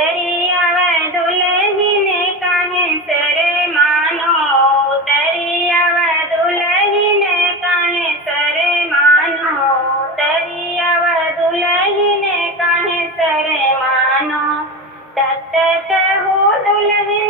उतरियाव दुल्हन काहे सरे मानो, उतरियाव दुल्हन काहे सरे मानो, उतरियाव दुल्हन काहे सरे मानो। तत कहू दुल्हन